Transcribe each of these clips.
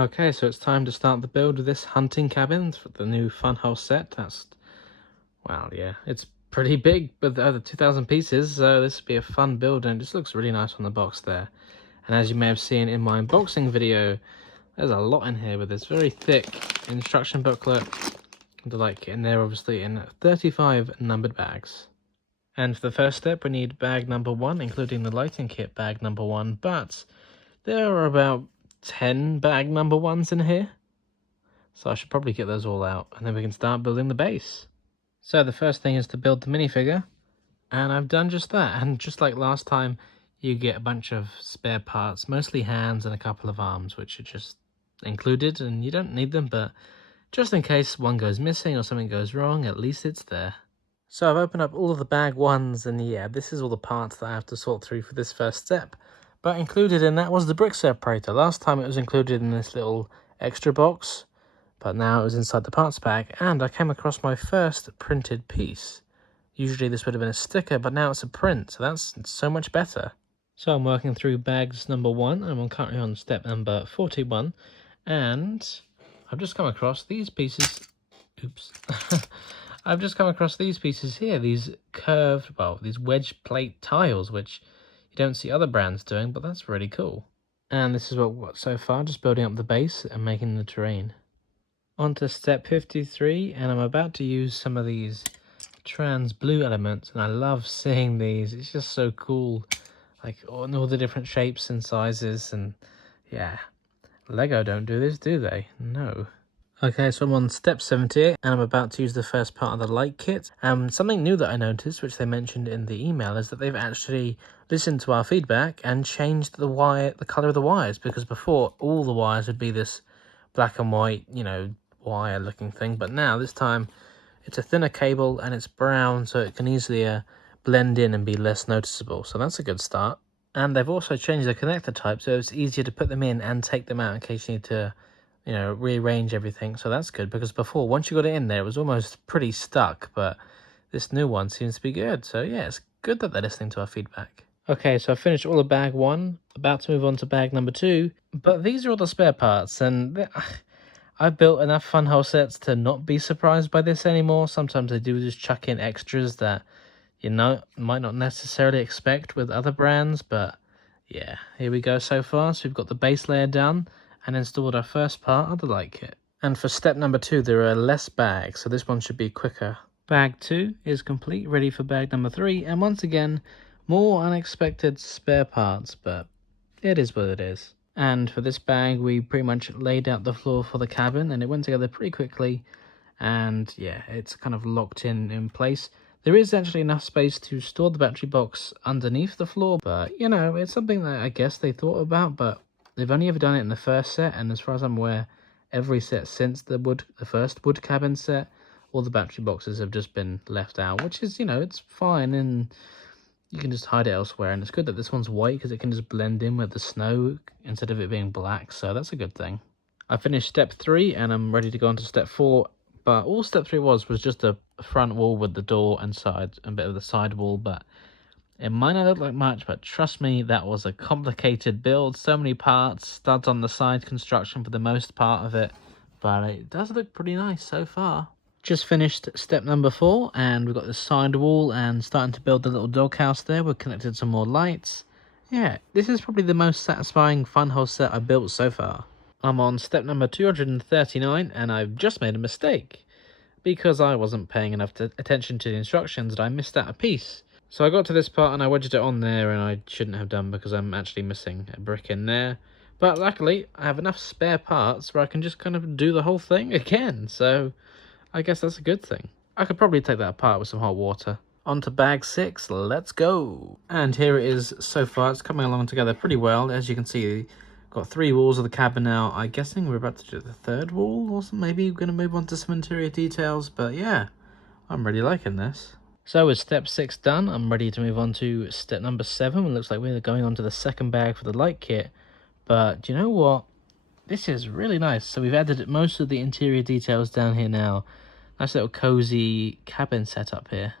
Okay, so it's time to start the build with this hunting cabin for the new Funwhole set. Well, yeah, it's pretty big with the other 2,000 pieces, so this would be a fun build, and it just looks really nice on the box there. And as you may have seen in my unboxing video, there's a lot in here with this very thick instruction booklet, and like in there obviously in 35 numbered bags. And for the first step, we need bag number 1, including the lighting kit bag number 1, but there are about 10 bag number 1s in here. So I should probably get those all out, and then we can start building the base. So the first thing is to build the minifigure, and I've done just that. And just like last time, you get a bunch of spare parts, mostly hands and a couple of arms, which are just included, and you don't need them, but just in case one goes missing or something goes wrong, at least it's there. So I've opened up all of the bag 1s, and yeah, this is all the parts that I have to sort through for this first step. But included in that was the brick separator. Last time it was included in this little extra box, but now it was inside the parts bag, and I came across my first printed piece. Usually this would have been a sticker, but now it's a print, so that's so much better. So I'm working through bags number 1, and I'm currently on step number 41, and I've just come across these pieces. Oops. I've just come across these pieces here, these curved, well, these wedge plate tiles, which you don't see other brands doing, but that's really cool. And this is what we've got so far, just building up the base and making the terrain. On to step 53, and I'm about to use some of these trans blue elements, and I love seeing these. It's just so cool, like all the different shapes and sizes, and yeah. Lego don't do this, do they? No. Okay, so I'm on step 78, and I'm about to use the first part of the light kit. Something new that I noticed, which they mentioned in the email, is that they've actually listened to our feedback and changed the colour of the wires, because before all the wires would be this black and white, wire looking thing, but now this time it's a thinner cable and it's brown, so it can easily blend in and be less noticeable, so that's a good start. And they've also changed the connector type, so it's easier to put them in and take them out in case you need to rearrange everything, so that's good, because before, once you got it in there, it was almost pretty stuck, but this new one seems to be good, so yeah, it's good that they're listening to our feedback. Okay, so I finished all of bag 1, about to move on to bag number 2, but these are all the spare parts, and I've built enough Funwhole sets to not be surprised by this anymore. Sometimes they do just chuck in extras that might not necessarily expect with other brands, but yeah, here we go so far. So we've got the base layer done and installed our first part of the light kit. And for step number 2, there are less bags, so this one should be quicker. Bag 2 is complete, ready for bag number 3, and once again, more unexpected spare parts, but it is what it is. And for this bag, we pretty much laid out the floor for the cabin, and it went together pretty quickly, and yeah, it's kind of locked in place. There is actually enough space to store the battery box underneath the floor, but it's something that I guess they thought about, but they've only ever done it in the first set, and as far as I'm aware, every set since the first wood cabin set, all the battery boxes have just been left out, which is, it's fine, and you can just hide it elsewhere. And it's good that this one's white because it can just blend in with the snow instead of it being black, so that's a good thing. I finished step 3, and I'm ready to go on to step 4, but all step 3 was just a front wall with the door and a bit of the side wall, but it might not look like much, but trust me, that was a complicated build. So many parts, studs on the side construction for the most part of it, but it does look pretty nice so far. Just finished step number 4, and we've got the side wall and starting to build the little doghouse there. We've connected some more lights. Yeah, this is probably the most satisfying Funwhole set I've built so far. I'm on step number 239, and I've just made a mistake. Because I wasn't paying enough attention to the instructions, and I missed out a piece. So I got to this part and I wedged it on there, and I shouldn't have done because I'm actually missing a brick in there. But luckily, I have enough spare parts where I can just kind of do the whole thing again, so I guess that's a good thing. I could probably take that apart with some hot water. On to bag 6, let's go! And here it is so far. It's coming along together pretty well. As you can see, got 3 walls of the cabin now. I'm guessing we're about to do the 3rd wall, or maybe we're going to move on to some interior details, but yeah, I'm really liking this. So with step 6 done, I'm ready to move on to step number 7. It looks like we're going on to the second bag for the light kit, but do you know what? This is really nice. So we've added most of the interior details down here now. Nice little cozy cabin setup here.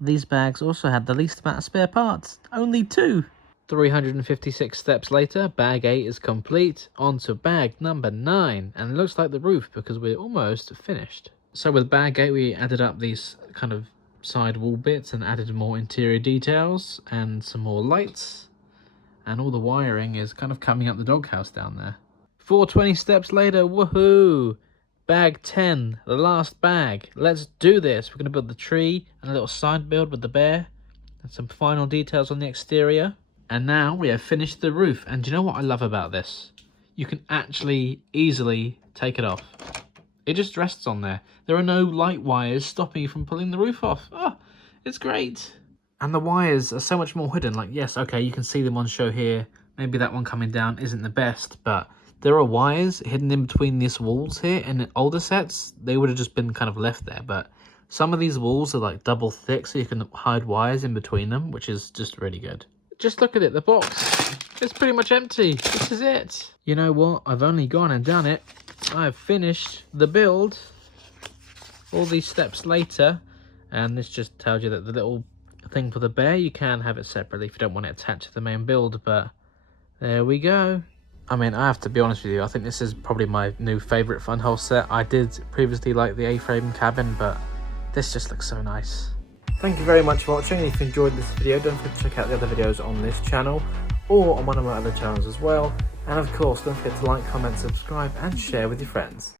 These bags also had the least amount of spare parts, only 2. 356 steps later, bag 8 is complete. On to bag number 9, and it looks like the roof because we're almost finished. So with bag 8 we added up these kind of side wall bits and added more interior details and some more lights, and all the wiring is kind of coming up the doghouse down there. 420 steps later, woohoo! Bag 10, the last bag. Let's do this. We're going to build the tree and a little side build with the bear and some final details on the exterior. And now we have finished the roof. And do you know what I love about this? You can actually easily take it off. It just rests on there. There are no light wires stopping you from pulling the roof off. Oh, it's great. And the wires are so much more hidden. Like, yes, okay, you can see them on show here. Maybe that one coming down isn't the best, but there are wires hidden in between these walls here. In older sets, they would have just been kind of left there, but some of these walls are like double thick, so you can hide wires in between them, which is just really good. Just look at it, the box. It's pretty much empty. This is it. You know what? I've only gone and done it. I've finished the build all these steps later, and this just tells you that the little thing for the bear, you can have it separately if you don't want it attached to the main build, but there we go. I mean, I have to be honest with you, I think this is probably my new favourite Funwhole set. I did previously like the A-frame cabin, but this just looks so nice. Thank you very much for watching. If you enjoyed this video, don't forget to check out the other videos on this channel or on one of my other channels as well. And of course, don't forget to like, comment, subscribe and share with your friends.